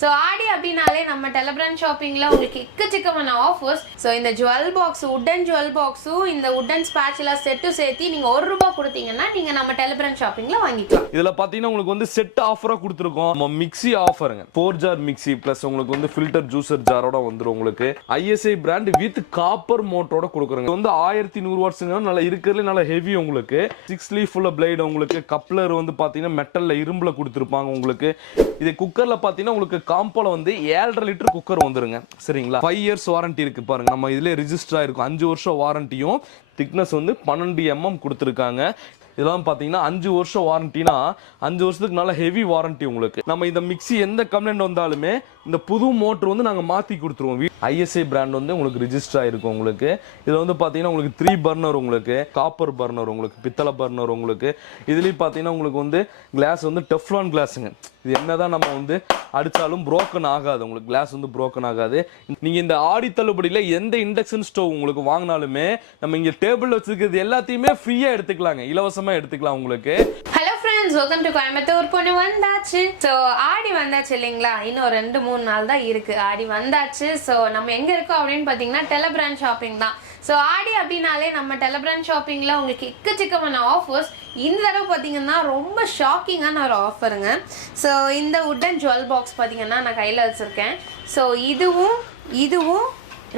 So ஆடி அப்படின்னாலே நம்ம டெலபிரான் ஷாப்பிங்கில் உங்களுக்கு எக்கச்சக்கமான ஆஃபர்ஸ் ஸோ இந்த ஜுவல் பாக்ஸ் உட்டன் ஜுவல் பாக்ஸும் இந்த உட்டன் ஸ்பேச்சுலா செட்டும் சேர்த்து நீங்கள் ஒரு ரூபா கொடுத்தீங்கன்னா நீங்கள் நம்ம டெலபிரான் ஷாப்பிங்கில் வாங்கிக்கலாம். இதில் பார்த்தீங்கன்னா உங்களுக்கு வந்து செட் ஆஃபராக கொடுத்துருக்கோம். நம்ம மிக்ஸி ஆஃபருங்க ஃபோர் ஜார் மிக்ஸி ப்ளஸ் உங்களுக்கு வந்து ஃபில்டர் ஜூசர் ஜாரோட வந்துரும் உங்களுக்கு. ஐஎஸ்ஐ பிராண்ட் வித் காப்பர் மோட்டரோட கொடுக்குறோங்க. வந்து ஆயிரத்தி நூறு வாட்ஸுங்க நல்லா இருக்கிறதுல நல்லா ஹெவி உங்களுக்கு. சிக்ஸ் லீஃப் உள்ள பிளேடு உங்களுக்கு கப்ளர் வந்து பார்த்தீங்கன்னா மெட்டலில் இரும்பில் கொடுத்துருப்பாங்க உங்களுக்கு. இது குக்கரில் பார்த்தீங்கன்னா உங்களுக்கு காம்போல வந்து ஏழரை லிட்டர் குக்கர் வந்துருங்க. சரிங்களா? ஃபைவ் இயர்ஸ் வாரண்டி இருக்கு பாருங்க. நம்ம இதுல ரிஜிஸ்டர் ஆயிருக்கும். அஞ்சு வருஷம் வாரண்டியும் திக்னஸ் வந்து பன்னெண்டு எம்எம் கொடுத்துருக்காங்க. இதெல்லாம் பார்த்தீங்கன்னா அஞ்சு வருஷம் வாரண்டினா அஞ்சு வருஷத்துக்கு நல்ல ஹெவி வாரண்டி உங்களுக்கு. நம்ம இந்த மிக்ஸி எந்த கம்ப்ளைண்ட் வந்தாலுமே இந்த புது மோட்டர் வந்து நாங்கள் மாற்றி கொடுத்துருவோம். ஐஎஸ்ஐ பிராண்ட் வந்து உங்களுக்கு ரிஜிஸ்டர் ஆகிருக்கும் உங்களுக்கு. இதில் வந்து பார்த்தீங்கன்னா உங்களுக்கு த்ரீ பர்னர் உங்களுக்கு காப்பர் பர்னர் உங்களுக்கு பித்தளை பர்னர் உங்களுக்கு. இதுலேயும் பார்த்தீங்கன்னா உங்களுக்கு வந்து கிளாஸ் வந்து டெஃப்லான் கிளாஸுங்க இது என்னதான் நம்ம வந்து அடித்தாலும் ப்ரோக்கன் ஆகாது. உங்களுக்கு கிளாஸ் வந்து ப்ரோக்கன் ஆகாது. நீங்கள் இந்த ஆடி தள்ளுபடியில் எந்த இண்டக்ஷன் ஸ்டவ் உங்களுக்கு வாங்கினாலுமே நம்ம இங்கே டேபிள் வச்சுருக்கிறது எல்லாத்தையுமே ஃப்ரீயாக எடுத்துக்கலாங்க. இலவசமாக எடுத்துக்கலாம் உங்களுக்கு. ஃப்ரெண்ட்ஸ் வெல்கம் டு கோயம்புத்தூர் பொண்ணு வந்தாச்சு ஸோ ஆடி வந்தாச்சு இல்லைங்களா? இன்னும் ரெண்டு மூணு நாள் தான் இருக்கு. ஆடி வந்தாச்சு. ஸோ நம்ம எங்கே இருக்கோம் அப்படின்னு பார்த்தீங்கன்னா டெலபிரான் ஷாப்பிங் தான். ஸோ ஆடி அப்படின்னாலே நம்ம டெலபிரான் ஷாப்பிங்கில் உங்களுக்கு எக்கச்சக்கமான ஆஃபர்ஸ் இந்த தடவை பார்த்தீங்கன்னா ரொம்ப ஷாக்கிங்கான ஒரு ஆஃபருங்க ஸோ இந்த உட்டன் ஜுவல் பாக்ஸ் பார்த்தீங்கன்னா நான் கையில் வச்சுருக்கேன். ஸோ இதுவும் இதுவும்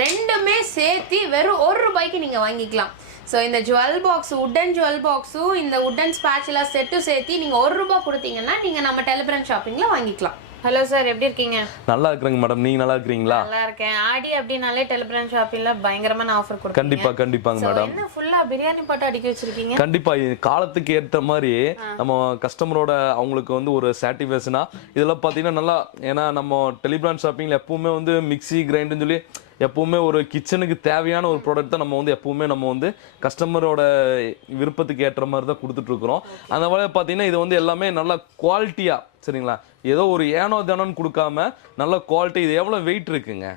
ரெண்டுமே சேர்த்து வெறும் ஒரு ரூபாய்க்கு நீங்கள் வாங்கிக்கலாம். ஸோ இந்த ஜுவல் பாக்ஸ் உட்டன் ஜுவல் பாக்ஸும் இந்த உட்டன் ஸ்பேச்சுலா செட்டும் சேர்த்து நீங்கள் ஒரு ரூபாய் கொடுத்தீங்கன்னா நீங்கள் நம்ம டெலிபிரான் ஷாப்பிங்கில் வாங்கிக்கலாம். ஹலோ சார் எப்படி இருக்கீங்க? நல்லா இருக்கிறேங்க மேடம் நீங்க நல்லா இருக்கிறீங்களா? நல்லா இருக்கேன். ஆடி அப்படின்னாலே டெலிபிரான் ஷாப்பிங்ல பயங்கரமான ஆஃபர் கொடுக்கும் கண்டிப்பா கண்டிப்பாங்க மேடம் என்ன ஃபுல்லா பிரியாணி பாட்டு அடிக்க வச்சிருக்கீங்க? கண்டிப்பா காலத்துக்கு ஏற்ற மாதிரி நம்ம கஸ்டமரோட அவங்களுக்கு வந்து ஒரு சாட்டிஸ்ஃபேக்ஷனா இதெல்லாம் பார்த்தீங்கன்னா நல்லா ஏன்னா நம்ம டெலிபிரான் ஷாப்பிங்ல எப்பவுமே வந்து மிக்ஸி கிரைண்டுன்னு சொல்லி எப்பவுமே ஒரு கிச்சனுக்கு தேவையான ஒரு ப்ராடக்ட் தான் நம்ம வந்து எப்பவுமே நம்ம வந்து கஸ்டமரோட விருப்பத்துக்கு ஏற்ற மாதிரி தான் கொடுத்துட்டு இருக்கிறோம் அந்த மாதிரி பார்த்தீங்கன்னா இது வந்து எல்லாமே நல்ல குவாலிட்டியா சரிங்களா? ஏதோ ஒரு ஏனோ தானோன்னு கொடுக்காம நல்ல குவாலிட்டி இது எவ்வளோ வெயிட் இருக்குங்க?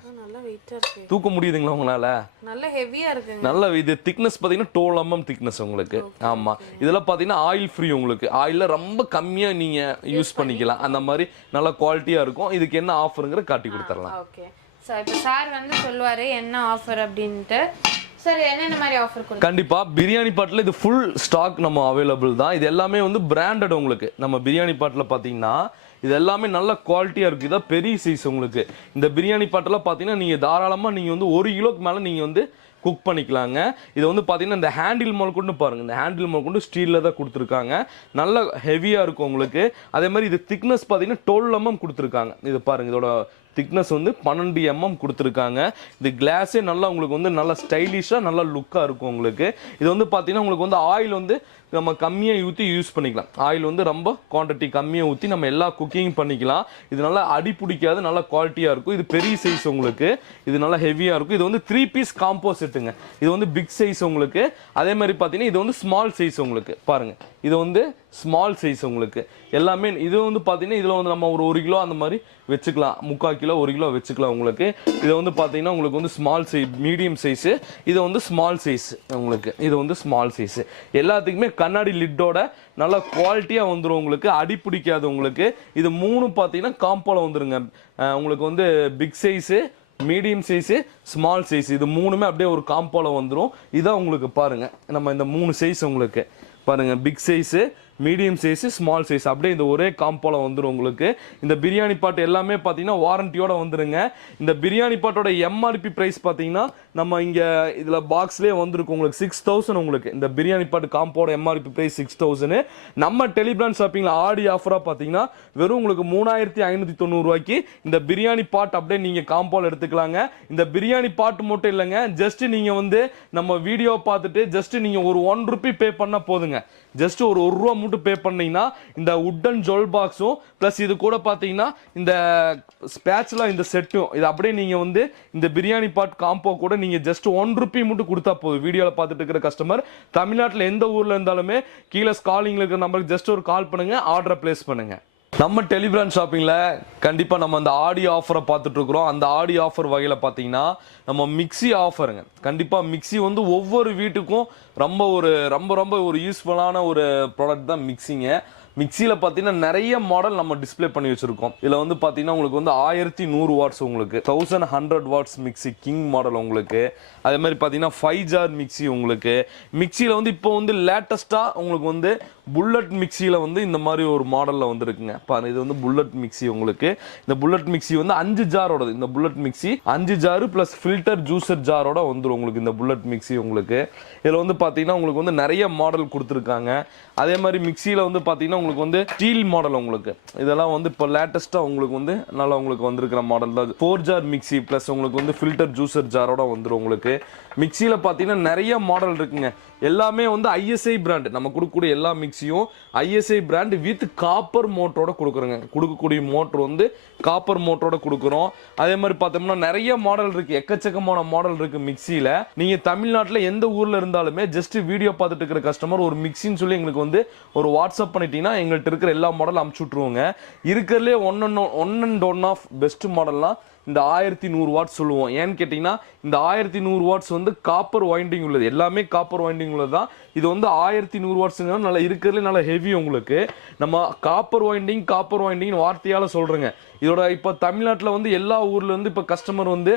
இருக்கு. தூக்க முடியுதுங்களா உங்களால? நல்ல ஹெவியா இருக்குங்க. நல்ல இது திக்னஸ் பார்த்தீங்கன்னா டுவெல் எம்எம் திக்னஸ் உங்களுக்கு. ஆமா. இதெல்லாம் பார்த்தீங்கன்னா ஆயில் ஃப்ரீ உங்களுக்கு. ஆயிலில் ரொம்ப கம்மியா நீங்க யூஸ் பண்ணிக்கலாம். அந்த மாதிரி நல்ல குவாலிட்டியா இருக்கும். இதுக்கு என்ன ஆஃபருங்கிற காட்டி கொடுத்துடலாம் ஓகே ஸோ இப்போ சார் வந்து சொல்லுவார் என்ன ஆஃபர் அப்படின்ட்டு. சார் என்னென்ன மாதிரி ஆஃபர் கொடுக்கும் கண்டிப்பா பிரியாணி பாட்டில் இது ஃபுல் ஸ்டாக் நம்ம அவைலபிள் தான். இது எல்லாமே வந்து பிராண்டட் உங்களுக்கு. நம்ம பிரியாணி பாட்டில் பார்த்தீங்கன்னா இது எல்லாமே நல்ல குவாலிட்டியாக இருக்குது இதான் பெரிய சைஸ் உங்களுக்கு. இந்த பிரியாணி பாட்டெல்லாம் பார்த்தீங்கன்னா நீங்கள் தாராளமாக நீங்கள் வந்து ஒரு கிலோக்கு மேலே நீங்கள் வந்து குக் பண்ணிக்கலாங்க. இது வந்து பார்த்தீங்கன்னா இந்த ஹேண்டில் முதல் கொண்டு பாருங்க. இந்த ஹேண்டில் முதல் கொண்டு ஸ்டீலில் தான் கொடுத்துருக்காங்க. நல்ல ஹெவியாக இருக்கும் உங்களுக்கு. அதே மாதிரி இது திக்னஸ் பார்த்தீங்கன்னா டுவெல் எம்எம் mm கொடுத்துருக்காங்க. இது பாருங்கள் இதோட திக்னஸ் வந்து பன்னெண்டு எம்எம் கொடுத்துருக்காங்க. இது கிளாஸே நல்லா உங்களுக்கு வந்து நல்லா ஸ்டைலிஷாக நல்லா லுக்காக இருக்கும் உங்களுக்கு. இது வந்து பார்த்தீங்கன்னா உங்களுக்கு வந்து ஆயில் வந்து நம்ம கம்மியாக ஊற்றி யூஸ் பண்ணிக்கலாம். ஆயில் வந்து ரொம்ப குவான்டிட்டி கம்மியாக ஊற்றி நம்ம எல்லா குக்கிங் பண்ணிக்கலாம். இது நல்லா அடி பிடிக்காது நல்லா குவாலிட்டியாக இருக்கும். இது பெரிய சைஸ் உங்களுக்கு. இது நல்லா ஹெவியாக இருக்கும். இது வந்து த்ரீ பீஸ் காம்போ செட்டுங்க இது வந்து பிக் சைஸ் உங்களுக்கு. அதே மாதிரி பார்த்தீங்கன்னா இது வந்து ஸ்மால் சைஸ் உங்களுக்கு. பாருங்கள் இது வந்து ஸ்மால் சைஸ் உங்களுக்கு. எல்லாமே இது வந்து பார்த்தீங்கன்னா இதில் வந்து நம்ம ஒரு ஒரு கிலோ அந்த மாதிரி வச்சுக்கலாம். முக்கால் கிலோ ஒரு கிலோ வச்சுக்கலாம் உங்களுக்கு. இதை வந்து பார்த்தீங்கன்னா உங்களுக்கு வந்து ஸ்மால் சைஸ் மீடியம் சைஸு இது வந்து ஸ்மால் சைஸ் உங்களுக்கு. இது வந்து ஸ்மால் சைஸு எல்லாத்துக்குமே கண்ணாடி லிட்டோட நல்ல குவாலிட்டியாக வந்துடும் உங்களுக்கு. அடி பிடிக்காது உங்களுக்கு. இது மூணு பார்த்தீங்கன்னா காம்போல வந்துருங்க. உங்களுக்கு வந்து big size medium size small size இது மூணுமே அப்படியே ஒரு காம்போல வந்துடும் இதான் உங்களுக்கு பாருங்க. நம்ம இந்த மூணு சைஸ் உங்களுக்கு. பாருங்கள் big size medium size small size அப்படியே இந்த ஒரே காம்போல வந்துடும் உங்களுக்கு. இந்த பிரியாணி பாட் எல்லாமே பார்த்தீங்கன்னா வாரண்டியோட வந்துருங்க. இந்த பிரியாணி பாட்டோட எம்ஆர்பி ப்ரைஸ் பார்த்தீங்கன்னா நம்ம இங்கே இதில் பாக்ஸ்லேயே வந்திருக்கும் உங்களுக்கு சிக்ஸ் தௌசண்ட் உங்களுக்கு. இந்த பிரியாணி பாட்டு காம்போட எம்ஆர்பி ப்ரைஸ் சிக்ஸ் தௌசண்ட் நம்ம டெலிபிரான் ஷாப்பிங்கில் ஆடி ஆஃபராக பார்த்தீங்கன்னா வெறும் உங்களுக்கு மூணாயிரத்தி ஐநூற்றி தொண்ணூறுரூவாய்க்கு இந்த பிரியாணி பாட் அப்படியே நீங்கள் காம்போல எடுத்துக்கலாங்க. இந்த பிரியாணி பாட்டு மட்டும் இல்லைங்க ஜஸ்ட்டு நீங்கள் வந்து நம்ம வீடியோ பார்த்துட்டு ஜஸ்ட்டு நீங்கள் ஒரு ஒன் ருபி பே பண்ணால் போதுங்க. ஜஸ்ட் ஒரு ஒரு ரூபா மட்டும் பே பண்ணீங்கன்னா இந்த உட்டன் ஜுவல் பாக்ஸும் ப்ளஸ் இது கூட பார்த்தீங்கன்னா இந்த ஸ்பேட்ச்லாம் இந்த செட்டும் இது அப்படியே நீங்கள் வந்து இந்த பிரியாணி பாட் காம்போ கூட நீங்கள் ஜஸ்ட் ஒன் ருபி மட்டும் கொடுத்தா போதும். வீடியோவில் பார்த்துட்டு இருக்கிற கஸ்டமர் தமிழ்நாட்டில் எந்த ஊரில் இருந்தாலுமே கீழே ஸ்காலிங்கில் இருக்கிற நம்பருக்கு ஜஸ்ட் ஒரு கால் பண்ணுங்கள் ஆர்டரை ப்ளேஸ் பண்ணுங்கள் நம்ம டெலிபிரான் ஷாப்பிங்கில் கண்டிப்பாக நம்ம அந்த ஆடி ஆஃபரை பார்த்துட்ருக்குறோம் அந்த ஆடி ஆஃபர் வகையில் பார்த்தீங்கன்னா நம்ம மிக்ஸி ஆஃபருங்க கண்டிப்பாக மிக்ஸி வந்து ஒவ்வொரு வீட்டுக்கும் ரொம்ப ஒரு ரொம்ப ரொம்ப ஒரு யூஸ்ஃபுல்லான ஒரு ப்ராடக்ட் தான் மிக்ஸிங்க மிக்சியில் பார்த்தீங்கன்னா நிறைய மாடல் நம்ம டிஸ்ப்ளே பண்ணி வச்சுருக்கோம். இதில் வந்து பார்த்தீங்கன்னா உங்களுக்கு வந்து ஆயிரத்தி நூறு வாட்ஸ் உங்களுக்கு thousand hundred watts mixie king model உங்களுக்கு அதே மாதிரி பார்த்தீங்கன்னா ஃபைவ் ஜார் மிக்ஸி உங்களுக்கு. மிக்சியில் வந்து இப்போ வந்து லேட்டஸ்ட்டாக உங்களுக்கு வந்து புல்லட் மிக்சியில் வந்து இந்த மாதிரி ஒரு மாடலில் வந்துருக்குங்க. பாருங்க இது வந்து புல்லட் மிக்ஸி உங்களுக்கு. இந்த புல்லட் மிக்ஸி வந்து அஞ்சு ஜாரோடது இந்த புல்லட் மிக்ஸி அஞ்சு ஜாரு ப்ளஸ் ஃபில்டர் ஜூசர் ஜாரோட வந்துடும் உங்களுக்கு இந்த புல்லட் மிக்ஸி உங்களுக்கு. இதில் வந்து பார்த்தீங்கன்னா உங்களுக்கு வந்து நிறைய மாடல் கொடுத்துருக்காங்க. அதே மாதிரி மிக்சியில் வந்து பார்த்தீங்கன்னா உங்களுக்கு வந்து ஸ்டீல் மாடல் உங்களுக்கு. இதெல்லாம் வந்து இப்போ லேட்டஸ்ட்டாக உங்களுக்கு வந்து நல்லா உங்களுக்கு வந்திருக்கிற மாடல் தான். ஃபோர் ஜார் மிக்ஸி ப்ளஸ் உங்களுக்கு வந்து ஃபில்டர் ஜூசர் ஜாரோட வந்துடும் உங்களுக்கு. மிக்சியில் பார்த்தீங்கன்னா நிறைய மாடல் இருக்குங்க. எல்லாமே வந்து ஐஎஸ்ஐ பிராண்ட் நம்ம கொடுக்கக்கூடிய எல்லா மிக்சியும் ஐஎஸ்ஐ பிராண்ட் வித் காப்பர் மோட்டரோட கொடுக்குறோங்க. கொடுக்கக்கூடிய மோட்டர் வந்து காப்பர் மோட்டரோட கொடுக்குறோம். அதே மாதிரி பார்த்தோம்னா நிறைய மாடல் இருக்குது எக்கச்சக்கமான மாடல் இருக்குது மிக்சியில் நீங்கள் தமிழ்நாட்டில் எந்த ஊரில் இருந்தாலுமே ஜஸ்ட் வீடியோ பார்த்துட்டு இருக்கிற கஸ்டமர் ஒரு மிக்சின்னு சொல்லி எங்களுக்கு வந்து ஒரு வாட்ஸ்அப் பண்ணிட்டீங்கன்னா எங்கள்கிட்ட இருக்கிற எல்லா மாடலும் அமுச்சு விட்ருவோங்க இருக்கிறதுலே one and one and one of best மாடல்லாம் இந்த ஆயிரத்தி நூறு வாட்ஸ் சொல்லுவோம். ஏன்னு கேட்டிங்கன்னா இந்த ஆயிரத்தி நூறு வாட்ஸ் வந்து காப்பர் வைண்டிங் உள்ளது. எல்லாமே காப்பர் வைண்டிங் உள்ளது தான் இது வந்து ஆயிரத்தி நூறு வாட்ஸுங்க நல்லா இருக்கிறதுல நல்லா ஹெவி உங்களுக்கு. நம்ம காப்பர் வைண்டிங் காப்பர் வைண்டிங்னு வார்த்தையால் சொல்கிறேங்க இதோட இப்போ தமிழ்நாட்டில் வந்து எல்லா ஊர்லேருந்து இப்போ கஸ்டமர் வந்து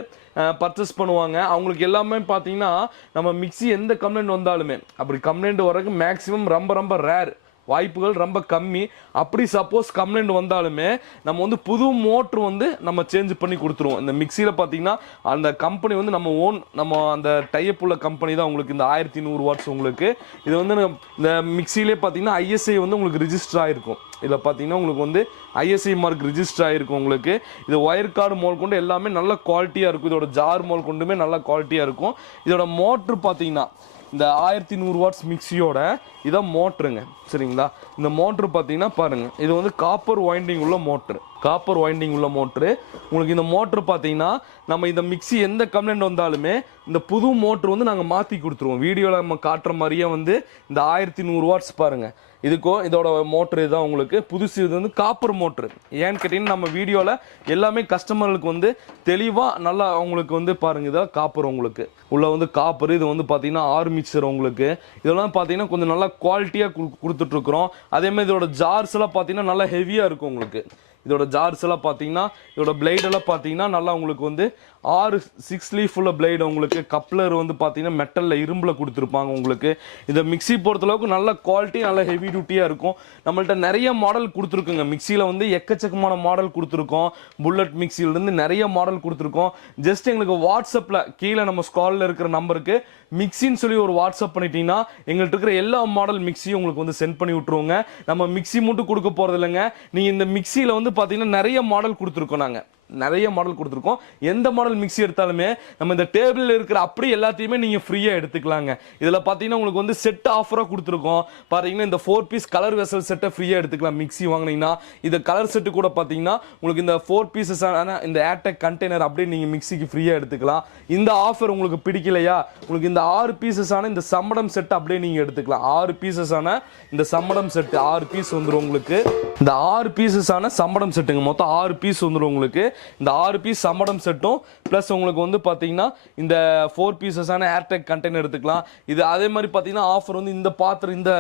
பர்ச்சேஸ் பண்ணுவாங்க. அவங்களுக்கு எல்லாமே பார்த்தீங்கன்னா நம்ம மிக்ஸி எந்த கம்ப்ளைண்ட் வந்தாலுமே அப்படி கம்ப்ளைண்ட் வர்றதுக்கு மேக்ஸிமம் ரொம்ப ரொம்ப ரேர் வாய்ப்புகள் ரொம்ப கம்மி. அப்படி சப்போஸ் கம்ப்ளைண்ட் வந்தாலுமே நம்ம வந்து புது மோட்ரு வந்து நம்ம சேஞ்ச் பண்ணி கொடுத்துருவோம். இந்த மிக்சியில் பார்த்தீங்கன்னா அந்த கம்பெனி வந்து நம்ம ஓன் நம்ம அந்த டைப் உள்ள கம்பெனி தான் உங்களுக்கு இந்த ஆயிரத்தி நூறு வாட்ஸ் உங்களுக்கு. இது வந்து நம்ம- இந்த மிக்சிலே பார்த்தீங்கன்னா ஐஎஸ்ஐ வந்து உங்களுக்கு ரிஜிஸ்டர் ஆகிருக்கும் இதில் பார்த்தீங்கன்னா உங்களுக்கு வந்து ஐஎஸ்ஐ மார்க் ரிஜிஸ்டர் ஆகிருக்கும் உங்களுக்கு. இது ஒயர் கார்டு மோல் கொண்டு எல்லாமே நல்ல குவாலிட்டியாக இருக்கும். இதோட ஜார் மோல் கொண்டுமே நல்ல குவாலிட்டியாக இருக்கும். இதோட மோட்ரு பார்த்தீங்கன்னா இந்த ஆயிரத்தி நூறு வாட்ஸ் மிக்சியோட இதான் மோட்ருங்க சரிங்களா? இந்த மோட்ரு பார்த்தீங்கன்னா பாருங்கள் இது வந்து காப்பர் வைண்டிங் உள்ள மோட்ரு காப்பர் வைண்டிங் உள்ள மோட்ரு உங்களுக்கு இந்த மோட்ரு பார்த்தீங்கன்னா நம்ம இந்த மிக்ஸி எந்த கம்ப்ளைண்ட் வந்தாலுமே இந்த புது மோட்ரு வந்து நாங்கள் மாற்றி கொடுத்துருவோம். வீடியோவில் நம்ம காட்டுற மாதிரியே வந்து இந்த ஆயிரத்தி நூறு வாட்ஸ் இதுக்கோ இதுக்கும் இதோட மோட்ரு இதுதான் உங்களுக்கு. புதுசு இது வந்து காப்பர் மோட்ரு ஏன்னு கேட்டிங்கன்னா நம்ம வீடியோவில் எல்லாமே கஸ்டமர்களுக்கு வந்து தெளிவாக நல்லா அவங்களுக்கு வந்து பாருங்கள் இதான் காப்பர் உங்களுக்கு. உள்ள வந்து காப்பர் இது வந்து பார்த்தீங்கன்னா ஆர்மிச்சர் உங்களுக்கு. இதெல்லாம் பார்த்தீங்கன்னா கொஞ்சம் நல்லா குவாலிட்டியாக கொடுத்துட்ருக்குறோம். அதேமாதிரி இதோட ஜார்ஸ் எல்லாம் பார்த்தீங்கன்னா நல்லா ஹெவியாக இருக்கும் உங்களுக்கு. இதோட ஜார்ஸ் எல்லாம் பார்த்தீங்கன்னா இதோட பிளேடெல்லாம் பார்த்தீங்கன்னா நல்லா உங்களுக்கு வந்து ஆறு சிக்ஸ் லீஃப் உள்ள பிளேடு உங்களுக்கு கப்ளர் வந்து பார்த்தீங்கன்னா மெட்டலில் இரும்பில் கொடுத்துருப்பாங்க உங்களுக்கு. இந்த மிக்ஸி பொறுத்தளவுக்கு நல்ல குவாலிட்டி நல்ல ஹெவி டியூட்டியாக இருக்கும். நம்மள்ட்ட நிறைய மாடல் கொடுத்துருக்குங்க. மிக்சியில் வந்து எக்கச்சக்கமான மாடல் கொடுத்துருக்கோம். புல்லட் மிக்சியிலேருந்து நிறைய மாடல் கொடுத்துருக்கோம். ஜஸ்ட் எங்களுக்கு வாட்ஸ்அப்பில் கீழே நம்ம ஸ்காலில் இருக்கிற நம்பருக்கு மிக்சின்னு சொல்லி ஒரு வாட்ஸ்அப் பண்ணிட்டீங்கன்னா எங்கள்கிட்ட இருக்கிற எல்லா மாடல் மிக்சியும் உங்களுக்கு வந்து சென்ட் பண்ணி விட்ருவோங்க நம்ம மிக்ஸி மட்டும் கொடுக்க போகிறது இல்லைங்க நீங்கள் இந்த மிக்சியில் வந்து பார்த்தீங்கன்னா நிறைய மாடல் கொடுத்துருக்கோம் நாங்கள் நிறைய மாடல் கொடுத்துருக்கோம். எந்த மாடல் மிக்ஸி எடுத்தாலுமே நம்ம இந்த டேபிளில் இருக்கிற அப்படி எல்லாத்தையுமே நீங்கள் ஃப்ரீயாக எடுத்துக்கலாங்க. இதில் பார்த்தீங்கன்னா உங்களுக்கு வந்து செட் ஆஃபராக கொடுத்துருக்கோம். பார்த்தீங்கன்னா இந்த ஃபோர் பீஸ் கலர் வெசல் செட்டை ஃப்ரீயாக எடுத்துக்கலாம். மிக்ஸி வாங்கினீங்கன்னா இந்த கலர் செட்டு கூட பார்த்தீங்கன்னா உங்களுக்கு இந்த ஃபோர் பீசஸான இந்த ஏர்டெக் கண்டெய்னர் அப்படியே நீங்கள் மிக்ஸிக்கு ஃப்ரீயாக எடுத்துக்கலாம். இந்த ஆஃபர் உங்களுக்கு பிடிக்கலையா? உங்களுக்கு இந்த ஆறு பீசஸான இந்த சம்மடம் செட் அப்படியே நீங்கள் எடுத்துக்கலாம். ஆறு பீசஸான இந்த சம்மடம் செட்டு ஆறு பீஸ் வந்துடும் உங்களுக்கு. இந்த ஆறு பீசஸான சம்மடம் செட்டுங்க மொத்தம் ஆறு பீஸ் வந்துடும் உங்களுக்கு. இந்த ஆறு பீஸ் சமடம் செட்டும். ப்ளஸ் உங்களுக்கு வந்து பார்த்தீங்கன்னா இந்த ஃபோர் பீசஸான ஏர்டெக் கண்டெய்னர் எடுத்துக்கலாம். இது அதே மாதிரி பார்த்தீங்கன்னா ஆஃபர் வந்து இந்த பாத்திரம் இந்த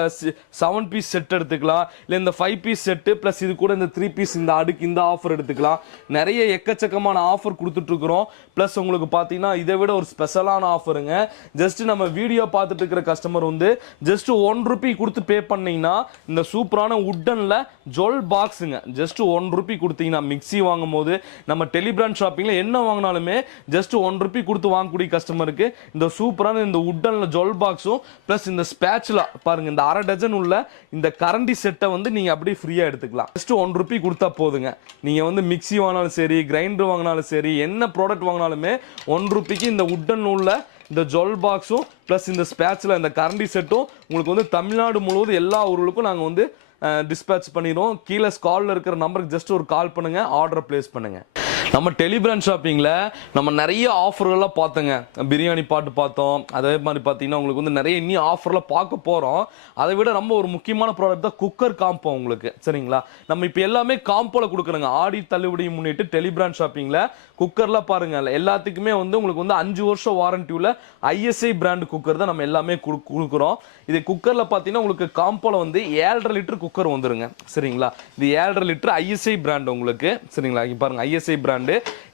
செவன் பீஸ் செட் எடுத்துக்கலாம். இல்லை இந்த ஃபைவ் பீஸ் செட்டு ப்ளஸ் இது கூட இந்த த்ரீ பீஸ் இந்த அடுக்கு இந்த ஆஃபர் எடுத்துக்கலாம். நிறைய எக்கச்சக்கமான ஆஃபர் கொடுத்துட்ருக்குறோம். ப்ளஸ் உங்களுக்கு பார்த்தீங்கன்னா இதை விட ஒரு ஸ்பெஷலான ஆஃபருங்க ஜஸ்ட் நம்ம வீடியோ பார்த்துட்டு இருக்கிற கஸ்டமர் வந்து ஜஸ்ட் ஒன் ருபி கொடுத்து பே பண்ணீங்கன்னா இந்த சூப்பரான உட்டனில் ஜொல் பாக்ஸுங்க ஜஸ்ட் ஒன் ருபி கொடுத்தீங்கன்னா மிக்ஸி வாங்கும் போது நம்ம டெலிபிராண்ட் ஷாப்பிங்கில் என்ன வாங்கினாலுமே ஜஸ்ட் ஒன் ருபி கொடுத்து வாங்கக்கூடிய கஸ்டமருக்கு இந்த சூப்பரான இந்த உட்டனில் ஜொல் பாக்ஸும் ப்ளஸ் இந்த ஸ்பேச்சுலா பாருங்கள் இந்த அரை டஜன் உள்ள இந்த கரண்டி செட்டை வந்து நீங்கள் அப்படியே ஃப்ரீயாக எடுத்துக்கலாம். ஜஸ்ட் ஒன் ருபி கொடுத்தா போதுங்க. நீங்கள் வந்து மிக்ஸி வாங்கினாலும் சரி கிரைண்டர் வாங்கினாலும் சரி என்ன ப்ராடக்ட் வாங்கினாலுமே ஒன் ருபிக்கு இந்த உட்டன் உள்ள இந்த ஜொல் பாக்ஸும் ப்ளஸ் இந்த ஸ்பேட்சில் இந்த கரண்டி செட்டும் உங்களுக்கு வந்து தமிழ்நாடு முழுவதும் எல்லா ஊர்களுக்கும் நாங்கள் வந்து டிஸ்பேட்ச் பண்ணிடுவோம். கீழே ஸ்காலில் இருக்கிற நம்பருக்கு ஜஸ்ட் ஒரு கால் பண்ணுங்கள் ஆர்டர் ப்ளேஸ் பண்ணுங்கள் நம்ம டெலிபிராண்ட் ஷாப்பிங்கில் நம்ம நிறைய ஆஃபர்கள்லாம் பார்த்தோங்க. பிரியாணி பாட்டு பார்த்தோம். அதே மாதிரி பார்த்தீங்கன்னா உங்களுக்கு வந்து நிறைய இன்னும் ஆஃபர்லாம் பார்க்க போகிறோம் அதை விட ரொம்ப ஒரு முக்கியமான ப்ராடக்ட் தான் குக்கர் காம்போ உங்களுக்கு. சரிங்களா? நம்ம இப்போ எல்லாமே காம்போல கொடுக்குறோங்க ஆடி தள்ளுபடி முன்னிட்டு டெலிபிராண்ட் ஷாப்பிங்கில் குக்கர்லாம் பாருங்கள் எல்லாத்துக்குமே வந்து உங்களுக்கு வந்து அஞ்சு வருஷம் வாரண்டி உள்ள ஐஎஸ்ஐ பிராண்ட் குக்கர் தான் நம்ம எல்லாமே கொடுக்குறோம். இது குக்கரில் பார்த்தீங்கன்னா உங்களுக்கு காம்போல வந்து ஏழரை லிட்டர் குக்கர் வந்துருங்க. சரிங்களா? இது ஏழரை லிட்டர் ஐஎஸ்ஐ பிராண்ட் உங்களுக்கு. சரிங்களா? இங்க பாருங்க ஐஎஸ்ஐ பிராண்ட்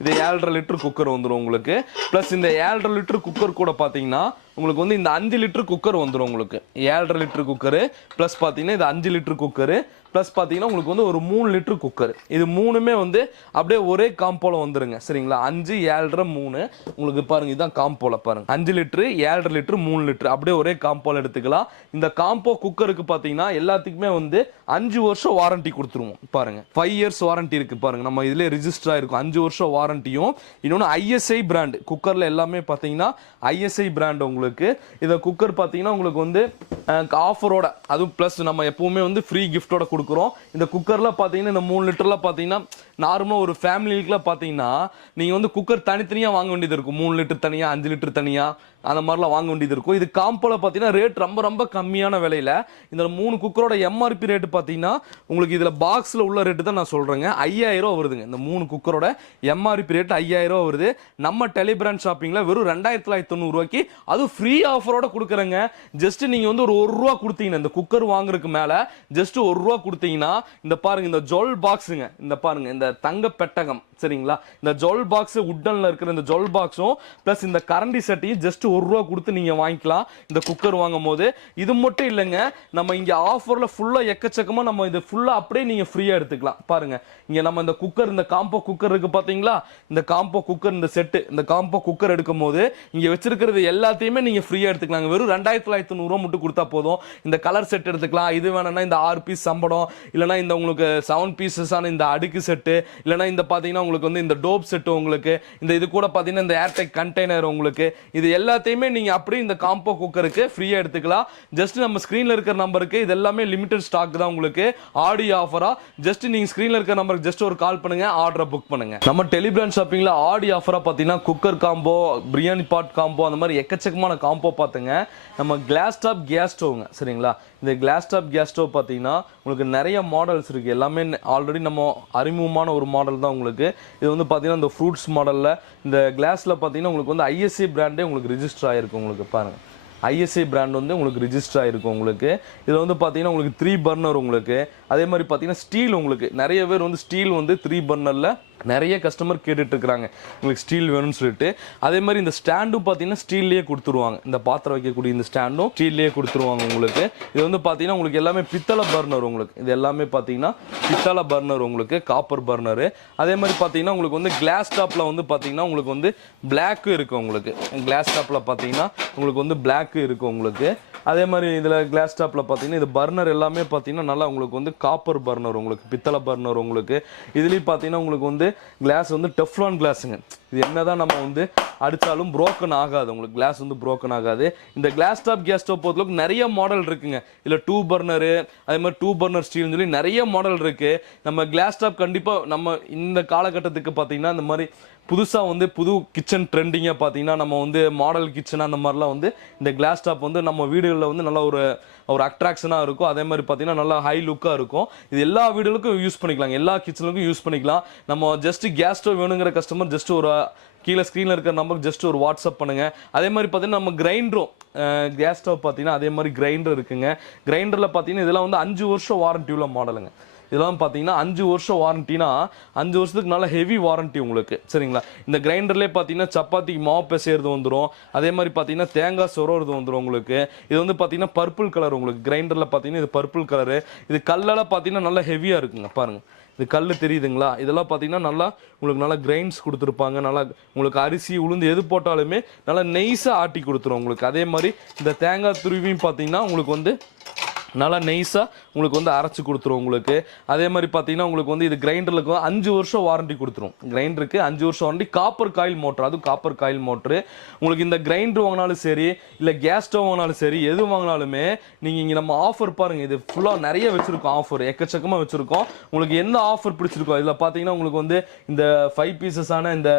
இது ஏழரை லிட்டர் குக்கர் வந்துடும் உங்களுக்கு. ப்ளஸ் இந்த ஏழரை லிட்டர் குக்கர் கூட பார்த்தீங்கன்னா உங்களுக்கு வந்து இந்த அஞ்சு லிட்டர் குக்கர் வந்துடும் உங்களுக்கு. ஏழரை லிட்டர் குக்கரு ப்ளஸ் பார்த்தீங்கன்னா இது அஞ்சு லிட்டர் குக்கரு ப்ளஸ் பார்த்தீங்கன்னா உங்களுக்கு வந்து ஒரு மூணு லிட்டர் குக்கர் இது மூணுமே வந்து அப்படியே ஒரே காம்போல வந்துருங்க. சரிங்களா? அஞ்சு ஏழரை மூணு. உங்களுக்கு பாருங்க இதுதான் காம்போல பாருங்க. அஞ்சு லிட்டரு ஏழரை லிட்ரு மூணு லிட்ரு அப்படியே ஒரே காம்போல எடுத்துக்கலாம். இந்த காம்போ குக்கருக்கு பார்த்தீங்கன்னா எல்லாத்துக்குமே வந்து அஞ்சு வருஷம் வாரண்டி கொடுத்துருவோம். பாருங்க. ஃபைவ் இயர்ஸ் வாரண்டி இருக்கு பாருங்க. நம்ம இதுல ரிஜிஸ்டர் ஆயிருக்கும். அஞ்சு வருஷம் வாரண்டியும் இன்னொன்று ஐஎஸ்ஐ பிராண்ட் குக்கர்ல எல்லாமே பார்த்தீங்கன்னா ஐஎஸ்ஐ பிராண்ட் உங்களுக்கு இந்த குக்கர் பார்த்தீங்கன்னா உங்களுக்கு வந்து ஆஃபரோட அதுவும் ப்ளஸ் நம்ம எப்பவுமே வந்து ஃப்ரீ கிஃப்டோட கொடுக்குறோம். இந்த குக்கரில் பார்த்தீங்கன்னா இந்த மூணு லிட்டர்ல பார்த்தீங்கன்னா நார்மலாக ஒரு ஃபேமிலிக்குலாம் பார்த்தீங்கன்னா நீங்கள் வந்து குக்கர் தனித்தனியாக வாங்க வேண்டியது இருக்கும். மூணு லிட்டர் தனியாக அஞ்சு லிட்டர் தனியாக அந்த மாதிரிலாம் வாங்க வேண்டியது இருக்கும். இது காம்போல பார்த்தீங்கன்னா ரேட் ரொம்ப ரொம்ப கம்மியான விலையில் இந்த மூணு குக்கரோட எம்ஆர்பி ரேட்டு பார்த்தீங்கன்னா உங்களுக்கு இதில் பாக்ஸில் உள்ள ரேட்டு தான் நான் சொல்கிறேங்க ஐயாயிரம் வருதுங்க. இந்த மூணு குக்கரோட எம்ஆர்பி ரேட்டு ஐயாயிரம் வருது. நம்ம டெலிபிராண்ட் ஷாப்பிங்கில் வெறும் ரெண்டாயிரத்தி தொள்ளாயிரத்தி தொண்ணூறுரூவாய்க்கு அதுவும் ஃப்ரீ ஆஃபரோட கொடுக்குறேங்க. ஜஸ்ட் நீங்கள் வந்து ஒரு ஒரு ரூபா கொடுத்தீங்கன்னா இந்த குக்கர் வாங்குறதுக்கு மேலே ஜஸ்ட் ஒரு ரூபா கொடுத்தீங்கன்னா இந்த பாருங்க இந்த ஜொல் பாக்ஸுங்க இந்த பாருங்கள் இந்த தங்க பெட்டகம் சரிங்களா? இந்த ஜொல் பாக்ஸ் உட்டனில் இருக்கிற இந்த ஜொல் பாக்ஸும் ப்ளஸ் இந்த கரண்டி செட்டையும் ஜஸ்ட் ஒரு ரூபா கொடுத்து நீங்கள் வாங்கிக்கலாம். இந்த குக்கர் வாங்கும் போது இது மட்டும் இல்லைங்க நம்ம இங்கே ஆஃபரில் ஃபுல்லாக எக்கச்சக்கமாக நம்ம இது ஃபுல்லாக அப்படியே நீங்கள் ஃப்ரீயாக எடுத்துக்கலாம். பாருங்கள் இங்கே நம்ம இந்த குக்கர் இந்த காம்போ குக்கர் இருக்குது பார்த்தீங்களா இந்த காம்போ குக்கர் இந்த செட்டு இந்த காம்போ குக்கர் எடுக்கும் போது இங்கே வச்சிருக்கிறது எல்லாத்தையுமே நீங்கள் ஃப்ரீயாக எடுத்துக்கலாம் வெறும் ரெண்டாயிரத்தி தொள்ளாயிரத்தி தொண்ணூறுவா மட்டும் கொடுத்தா போதும். இந்த கலர் செட் எடுத்துக்கலாம். இது வேணும்னா இந்த ஆறு பீஸ் சம்படம் இல்லைன்னா இந்த உங்களுக்கு செவன் பீசஸான இந்த அடுக்கு செட்டு இல்லைன்னா இந்த பார்த்தீங்கன்னா உங்களுக்கு வந்து இந்த டோப் செட்டு உங்களுக்கு இந்த இது கூட பார்த்தீங்கன்னா இந்த ஏர்டெக் கண்டெய்னர் உங்களுக்கு இது எல்லாத்தையுமே நீங்கள் அப்படியே இந்த காம்போ குக்கருக்கு ஃப்ரீயாக எடுத்துக்கலாம். ஜஸ்ட் நம்ம ஸ்க்ரீனில் இருக்கிற நம்பருக்கு இது எல்லாமே லிமிடெட் ஸ்டாக் தான் உங்களுக்கு. ஆடி ஆஃபராக ஜஸ்ட் நீங்கள் ஸ்க்ரீனில் இருக்கிற நம்பருக்கு ஜஸ்ட் ஒரு கால் பண்ணுங்கள் ஆர்டரை புக் பண்ணுங்கள் நம்ம டெலிபிராண்ட் ஷாப்பிங்கில் ஆடி ஆஃபராக பார்த்தீங்கன்னா cooker combo biryani pot combo அந்த மாதிரி எக்கச்சக்கமான காம்போ பார்த்துங்க நம்ம கிளாஸ் டாப் கேஸ் ஸ்டவ்ங்க சரிங்களா? இந்த கிளாஸ் டாப் கேஸ் ஸ்டவ் பார்த்தீங்கன்னா உங்களுக்கு நிறைய மாடல்ஸ் இருக்குது எல்லாமே ஆல்ரெடி நம்ம அறிமுகமான ஒரு மாடல் தான் உங்களுக்கு. இது வந்து பார்த்தீங்கன்னா இந்த ஃப்ரூட்ஸ் மாடலில் இந்த கிளாஸில் பார்த்தீங்கன்னா உங்களுக்கு வந்து ஐஎஸ்சி பிராண்டே உங்களுக்கு ரிஜிஸ்டர் ஆகிருக்கு உங்களுக்கு பாருங்கள் ஐஎஸ்ஐ பிராண்ட் வந்து உங்களுக்கு ரிஜிஸ்டர் ஆகிருக்கும் உங்களுக்கு. இது வந்து பார்த்தீங்கன்னா உங்களுக்கு த்ரீ பர்னர் உங்களுக்கு. அதே மாதிரி பார்த்தீங்கன்னா ஸ்டீல் உங்களுக்கு. நிறைய பேர் வந்து ஸ்டீல் வந்து த்ரீ பர்னரில் நிறைய கஸ்டமர் கேட்டுட்டு இருக்கிறாங்க உங்களுக்கு ஸ்டீல் வேணும்னு சொல்லிட்டு. அதே மாதிரி இந்த ஸ்டாண்டும் பார்த்தீங்கன்னா ஸ்டீல்லேயே கொடுத்துருவாங்க. இந்த பாத்திரம் வைக்கக்கூடிய இந்த ஸ்டாண்டும் ஸ்டீல்லேயே கொடுத்துருவாங்க உங்களுக்கு. இது வந்து பார்த்தீங்கன்னா உங்களுக்கு எல்லாமே பித்தளை பர்னர் உங்களுக்கு. இது எல்லாமே பார்த்தீங்கன்னா பித்தளை பர்னர் உங்களுக்கு காப்பர் பர்னரு அதே மாதிரி பார்த்தீங்கன்னா உங்களுக்கு வந்து கிளாஸ் டாப்பில் வந்து பார்த்தீங்கன்னா உங்களுக்கு வந்து பிளாக்கும் இருக்குது உங்களுக்கு. கிளாஸ் டாப்பில் பார்த்தீங்கன்னா உங்களுக்கு வந்து பிளாக்கு இருக்கும் உங்களுக்கு. அதே மாதிரி இதில் கிளாஸ் டாப்பில் பார்த்தீங்கன்னா இது பர்னர் எல்லாமே பார்த்தீங்கன்னா நல்லா உங்களுக்கு வந்து காப்பர் பர்னர் உங்களுக்கு பித்தளை பர்னர் உங்களுக்கு. இதுலேயும் பார்த்தீங்கன்னா உங்களுக்கு வந்து கிளாஸ் வந்து டெஃப்லான் கிளாஸுங்க இது என்னதான் நம்ம வந்து அடித்தாலும் ப்ரோக்கன் ஆகாது. உங்களுக்கு கிளாஸ் வந்து ப்ரோக்கன் ஆகாது. இந்த கிளாஸ் டாப் கேஸ் ஸ்டவ் பொறுத்தளவுக்கு நிறைய மாடல் இருக்குங்க. இதில் டூ பர்னரு அதே மாதிரி டூ பர்னர் ஸ்டீல்னு சொல்லி நிறைய மாடல் இருக்குது நம்ம கிளாஸ் டாப் கண்டிப்பாக நம்ம இந்த காலகட்டத்துக்கு பார்த்தீங்கன்னா இந்த மாதிரி புதுசாக வந்து புது கிச்சன் ட்ரெண்டிங்காக பார்த்தீங்கன்னா நம்ம வந்து மாடல் கிச்சன் அந்த மாதிரிலாம் வந்து இந்த கிளாஸ் டாப் வந்து நம்ம வீடுகளில் வந்து நல்ல ஒரு ஒரு அட்ராக்ஷனாக இருக்கும். அதே மாதிரி பார்த்தீங்கன்னா நல்லா ஹை லுக்காக இருக்கும். இது எல்லா வீடுகளுக்கும் யூஸ் பண்ணிக்கலாம். எல்லா கிச்சனுக்கும் யூஸ் பண்ணிக்கலாம். நம்ம ஜஸ்ட் கேஸ் ஸ்டவ் வேணுங்கிற கஸ்டமர் ஜஸ்ட் ஒரு கீழே ஸ்க்ரீனில் இருக்கிற நம்பருக்கு ஜஸ்ட் ஒரு வாட்ஸ்அப் பண்ணுங்கள் அதே மாதிரி பார்த்தீங்கன்னா நம்ம கிரைண்டரும் கேஸ் ஸ்டவ் பார்த்தீங்கன்னா அதே மாதிரி கிரைண்டர் இருக்குங்க. கிரைண்டரில் பார்த்தீங்கன்னா இதெல்லாம் வந்து அஞ்சு வருஷம் வாரண்டி உள்ள மாடலுங்க இதெல்லாம் பார்த்தீங்கன்னா அஞ்சு வருஷம் வாரண்டினா அஞ்சு வருஷத்துக்கு நல்ல ஹெவி வாரண்டி உங்களுக்கு. சரிங்களா? இந்த கிரைண்டர்லேயே பார்த்தீங்கன்னா சப்பாத்திக்கு மாவு பிசைறது வந்துடும் அதே மாதிரி பார்த்தீங்கன்னா தேங்காய் சொரறது வந்துடும் உங்களுக்கு. இது வந்து பார்த்தீங்கன்னா பர்பிள் கலர் உங்களுக்கு. கிரைண்டரில் பார்த்தீங்கன்னா இது பர்பிள் கலரு இது கல்லெல்லாம் பார்த்தீங்கன்னா நல்லா ஹெவியாக இருக்குங்க. பாருங்கள் இது கல் தெரியுதுங்களா? இதெல்லாம் பார்த்தீங்கன்னா நல்லா உங்களுக்கு நல்லா கிரைண்ட்ஸ் கொடுத்துருப்பாங்க. நல்லா உங்களுக்கு அரிசி உளுந்து எது போட்டாலுமே நல்லா நெய்ஸாக ஆட்டி கொடுத்துரும் உங்களுக்கு. அதே மாதிரி இந்த தேங்காய் துருவியும் பார்த்தீங்கன்னா உங்களுக்கு வந்து நல்லா நெய்ஸாக உங்களுக்கு வந்து அரைச்சி கொடுத்துரும் உங்களுக்கு. அதே மாதிரி பார்த்தீங்கன்னா உங்களுக்கு வந்து இது கிரைண்டருக்கு அஞ்சு வருஷம் வாரண்டி கொடுத்துரும். கிரைண்டருக்கு அஞ்சு வருஷம் வாரண்டி காப்பர் காயில் மோட்டர் அதுவும் காப்பர் காயில் மோட்ரு உங்களுக்கு இந்த கிரைண்டர் வாங்கினாலும் சரி இல்லை கேஸ் ஸ்டவ் வாங்கினாலும் சரி எது வாங்கினாலுமே நீங்கள் இங்கே நம்ம ஆஃபர் பாருங்கள் இது ஃபுல்லாக நிறைய வச்சுருக்கோம் ஆஃபர் எக்கச்சக்கமாக வச்சுருக்கோம். உங்களுக்கு என்ன ஆஃபர் பிடிச்சிருக்கோ இதில் பார்த்தீங்கன்னா உங்களுக்கு வந்து இந்த ஃபைவ் பீசஸான இந்த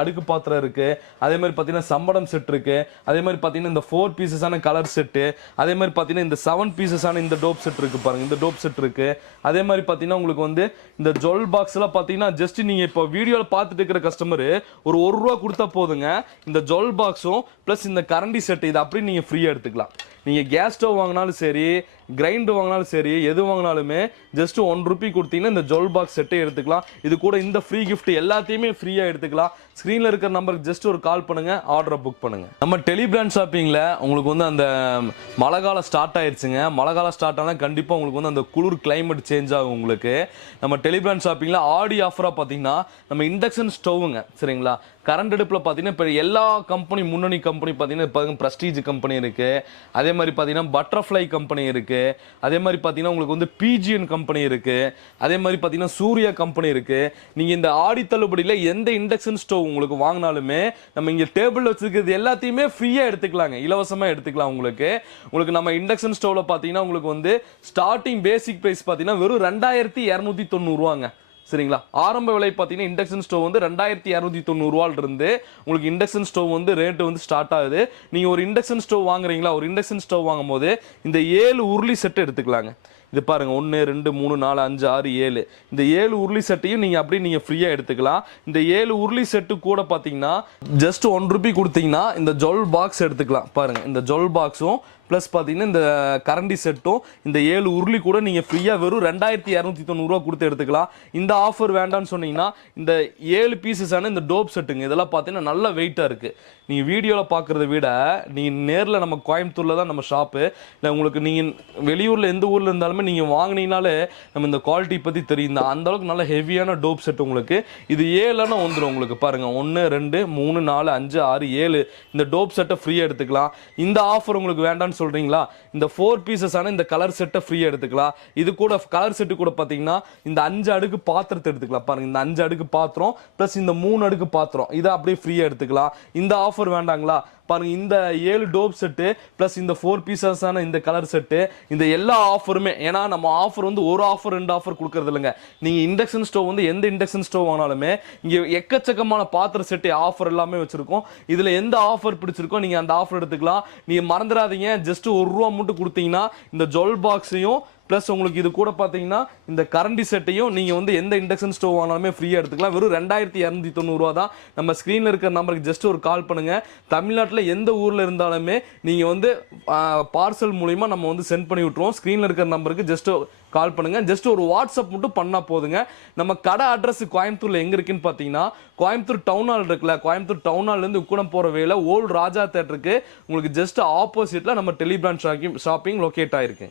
அடுக்கு பாத்திரம் இருக்குது அதே மாதிரி பார்த்தீங்கன்னா சம்படம் செட் இருக்குது அதே மாதிரி பார்த்தீங்கன்னா இந்த ஃபோர் பீசஸான கலர் செட்டு அதே மாதிரி பார்த்தீங்கன்னா இந்த செவன் பீசஸான இந்த டோப் செட் இருக்குது பாருங்கள் இந்த டோப் செட் இருக்கு. அதே மாதிரி பார்த்தீங்கன்னா உங்களுக்கு வந்து இந்த ஜுவல் பாக்ஸ்லாம் பார்த்தீங்கன்னா ஜஸ்ட் நீங்கள் இப்போ வீடியோவில் பார்த்துட்டு இருக்கிற கஸ்டமரு ஒரு ஒரு ரூபா கொடுத்தா போதுங்க. இந்த ஜுவல் பாக்ஸும் ப்ளஸ் இந்த கரண்டி செட்டு இது அப்படியே நீங்கள் ஃப்ரீயாக எடுத்துக்கலாம். நீங்கள் கேஸ் ஸ்டவ் வாங்கினாலும் சரி கிரைண்டர் வாங்கினாலும் சரி எது வாங்கினாலுமே ஜஸ்ட் ஒன் ருபி கொடுத்தீங்கன்னா இந்த ஜுவல் பாக்ஸ் செட்டே எடுத்துக்கலாம். இது கூட இந்த ஃப்ரீ கிஃப்ட் எல்லாத்தையுமே ஃப்ரீயாக எடுத்துக்கலாம். ஸ்க்ரீனில் இருக்கிற நம்பருக்கு ஜஸ்ட் ஒரு கால் பண்ணுங்கள் ஆர்டரை புக் பண்ணுங்கள் நம்ம டெலிபிராண்ட் ஷாப்பிங்கில் உங்களுக்கு வந்து அந்த மழை காலம் ஸ்டார்ட் ஆயிடுச்சுங்க மழை காலம் ஸ்டார்ட் ஆனால் கண்டிப்பாக உங்களுக்கு வந்து அந்த குளிர் கிளைமேட் சேஞ்ச் ஆகும் உங்களுக்கு. நம்ம டெலிபிராண்ட் ஷாப்பிங்கில் ஆடி ஆஃபராக பார்த்தீங்கன்னா நம்ம இண்டக்ஷன் ஸ்டவ்வுங்க சரிங்களா? கரண்ட் அடுப்பில் பார்த்தீங்கன்னா இப்போ எல்லா கம்பெனி முன்னணி கம்பெனி பார்த்தீங்கன்னா இப்போ ப்ரெஸ்டீஜ் கம்பெனி இருக்குது அதே மாதிரி பார்த்தீங்கன்னா பட்டர்ஃப்ளை கம்பெனி இருக்குது அதே மாதிரி பார்த்தீங்கன்னா உங்களுக்கு வந்து பிஜிஎன் கம்பெனி இருக்குது அதே மாதிரி பார்த்தீங்கன்னா சூர்யா கம்பெனி இருக்குது நீங்கள் இந்த ஆடி தள்ளுபடியில் எந்த இண்டக்ஷன் ஸ்டவ் உங்களுக்கு வாங்கினாலுமே நம்ம இங்கே டேபிள் வச்சுருக்கிறது எல்லாத்தையுமே ஃப்ரீயாக எடுத்துக்கலாங்க. இலவசமாக எடுத்துக்கலாம் உங்களுக்கு. உங்களுக்கு நம்ம இண்டக்ஷன் ஸ்டவ்வில் பார்த்தீங்கன்னா உங்களுக்கு வந்து ஸ்டார்டிங் பேசிக் ப்ரைஸ் பார்த்தீங்கன்னா வெறும் ரெண்டாயிரத்தி இரநூத்தி தொண்ணூறுவாங்க சரிங்களா? ஆரம்ப விலை பார்த்தீங்கன்னா இண்டக்ஷன் ஸ்டவ் வந்து ரெண்டாயிரத்தி இரநூத்தி தொண்ணூறுவால் இருந்து உங்களுக்கு இண்டக்ஷன் ஸ்டவ் வந்து ரேட்டு வந்து ஸ்டார்ட் ஆகுது. நீங்கள் ஒரு இண்டக்ஷன் ஸ்டவ் வாங்குறீங்களா? ஒரு இண்டக்ஷன் ஸ்டவ் வாங்கும் போது இந்த ஏழு உருளி செட்டு எடுத்துக்கலாங்க. இது பாருங்க ஒன்று ரெண்டு மூணு நாலு அஞ்சு ஆறு ஏழு. இந்த ஏழு உருளி செட்டையும் நீங்கள் அப்படியே நீங்கள் ஃப்ரீயாக எடுத்துக்கலாம். இந்த ஏழு உருளி செட்டு கூட பார்த்தீங்கன்னா ஜஸ்ட் ஒன் ருபி கொடுத்தீங்கன்னா இந்த ஜொல் பாக்ஸ் எடுத்துக்கலாம். பாருங்கள் இந்த ஜொல் பாக்ஸும் ப்ளஸ் பார்த்தீங்கன்னா இந்த கரண்டி செட்டும் இந்த ஏழு உருளி கூட நீங்கள் ஃப்ரீயாக வெறும் ரெண்டாயிரத்தி இரநூத்தி தொண்ணூறுரூவா கொடுத்து எடுத்துக்கலாம். இந்த ஆஃபர் வேண்டாம்னு சொன்னீங்கன்னா இந்த ஏழு பீசஸான இந்த டோப் செட்டுங்க இதெல்லாம் பார்த்தீங்கன்னா நல்ல வெயிட்டாக இருக்குது நீங்கள் வீடியோவில் பார்க்குறத விட நீங்கள் நேரில் நம்ம கோயம்புத்தூரில் தான் நம்ம ஷாப்பு இல்லை உங்களுக்கு நீங்கள் வெளியூரில் எந்த ஊரில் இருந்தாலுமே நீங்கள் வாங்கினீங்கனாலே நம்ம இந்த குவாலிட்டி பற்றி தெரியும். தான் அந்த அளவுக்கு நல்ல ஹெவியான டோப் செட் உங்களுக்கு. இது ஏழுனா வந்துடும் உங்களுக்கு. பாருங்கள் ஒன்று ரெண்டு மூணு நாலு அஞ்சு ஆறு ஏழு. இந்த டோப் செட்டை ஃப்ரீயாக எடுத்துக்கலாம். இந்த ஆஃபர் உங்களுக்கு வேண்டாம்னு சொல்கிறீங்களா இந்த ஃபோர் பீசஸான இந்த கலர் செட்டை ஃப்ரீயாக எடுத்துக்கலாம். இது கூட கலர் செட்டு கூட பார்த்தீங்கன்னா இந்த அஞ்சு அடுக்கு பாத்திரத்தை எடுத்துக்கலாம். பாருங்க இந்த அஞ்சு அடுக்கு பாத்திரம் ப்ளஸ் இந்த மூணு அடுக்கு பாத்திரம். இதை அப்படியே ஃப்ரீயாக எடுத்துக்கலாம். இந்த ஆஃபர் வேண்டாங்களா? பாருங்க இந்த ஏழு டோப் செட்டு ப்ளஸ் இந்த ஃபோர் பீசஸான இந்த கலர் செட்டு இந்த எல்லா ஆஃபருமே ஏன்னா நம்ம ஆஃபர் வந்து ஒரு ஆஃபர் ரெண்டு ஆஃபர் கொடுக்கறது இல்லைங்க. நீங்க இண்டக்ஷன் ஸ்டோவ் வந்து எந்த இண்டக்ஷன் ஸ்டோவ் வாங்கினாலுமே இங்க எக்கச்சக்கமான பாத்திர செட்டு ஆஃபர் எல்லாமே வச்சிருக்கோம். இதுல எந்த ஆஃபர் பிடிச்சிருக்கோ நீங்க அந்த ஆஃபர் எடுத்துக்கலாம். நீங்க மறந்துடாதீங்க. ஜஸ்ட் ஒரு ரூபா மட்டும் கொடுத்தீங்கன்னா இந்த ஜொல் பாக்ஸையும் ப்ளஸ் உங்களுக்கு இது கூட பார்த்தீங்கன்னா இந்த கரண்டி செட்டையும் நீங்கள் வந்து எந்த இண்டக்ஷன் ஸ்டோவ் வாங்கினாலுமே ஃப்ரீயாக எடுத்துக்கலாம். வெறும் ரெண்டாயிரத்தி இரநூத்தி தொண்ணூறுரூவா தான். நம்ம ஸ்க்ரீனில் இருக்கிற நம்பருக்கு ஜஸ்ட் ஒரு கால் பண்ணுங்கள் தமிழ்நாட்டில் எந்த ஊரில் இருந்தாலுமே நீங்கள் வந்து பார்சல் மூலிமா நம்ம வந்து சென்ட் பண்ணி விட்ருவோம் ஸ்க்ரீனில் இருக்கிற நம்பருக்கு ஜஸ்ட் கால் பண்ணுங்கள் ஜஸ்ட் ஒரு வாட்ஸ்அப் மட்டும் பண்ணால் போதுங்க. நம்ம கடை அட்ரஸ் கோயம்புத்தூரில் எங்கே இருக்குன்னு பார்த்தீங்கன்னா கோயம்புத்தூர் டவுன் ஹால் இருக்குல்ல கோயம்புத்தூர் டவுன் ஹால்லேருந்து உக்கூடம் போகிற வேலை ஓல்டு ராஜா தேட்டருக்கு உங்களுக்கு ஜஸ்ட் ஆப்போசிட்டில் நம்ம டெலிபிராண்ட் ஷாப்பிங் ஷாப்பிங் லொக்கேட் ஆகிருக்கு